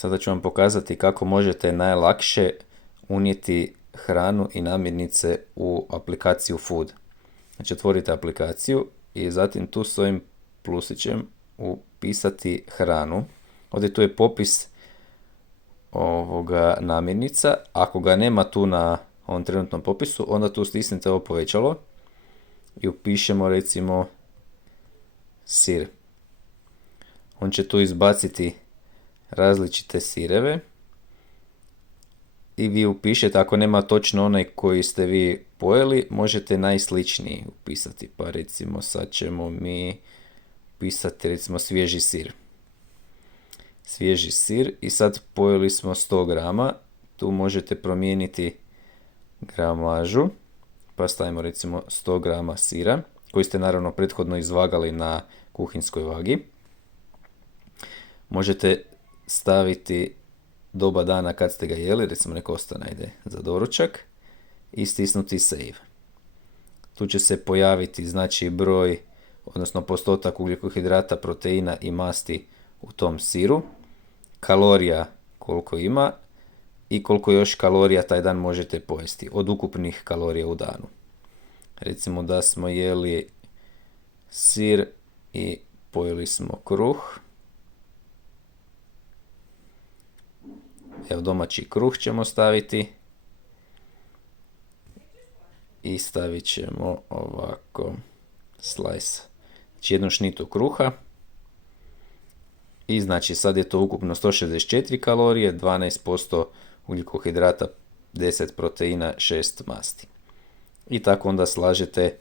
Sada ću vam pokazati kako možete najlakše unijeti hranu i namirnice u aplikaciju Food. Znači otvorite aplikaciju i zatim tu s ovim plusićem upisati hranu. Ovdje tu je popis namirnica. Ako ga nema tu na ovom trenutnom popisu, onda tu stisnite ovo povećalo i upišemo recimo sir. On će tu izbaciti različite sireve i vi upišete, ako nema točno onaj koji ste vi pojeli, možete najsličniji upisati. Pa recimo sad ćemo mi upisati recimo svježi sir. Svježi sir i sad pojeli smo 100 grama. Tu možete promijeniti gramažu, pa stavimo recimo 100 grama sira, koji ste naravno prethodno izvagali na kuhinjskoj vagi. Možete staviti doba dana kad ste ga jeli, recimo neka ostane ide za doručak, i stisnuti save. Tu će se pojaviti znači broj, odnosno postotak ugljikohidrata, proteina i masti u tom siru, kalorija koliko ima i koliko još kalorija taj dan možete pojesti od ukupnih kalorija u danu. Recimo da smo jeli sir i pojeli smo kruh. Evo, domaći kruh ćemo staviti i stavit ćemo ovako slice, znači jednu šnitu kruha. I znači sad je to ukupno 164 kalorije, 12% ugljikohidrata, 10 proteina, 6 masti. I tako onda slažete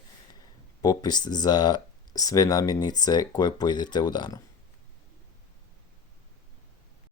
popis za sve namirnice koje pojedete u danu.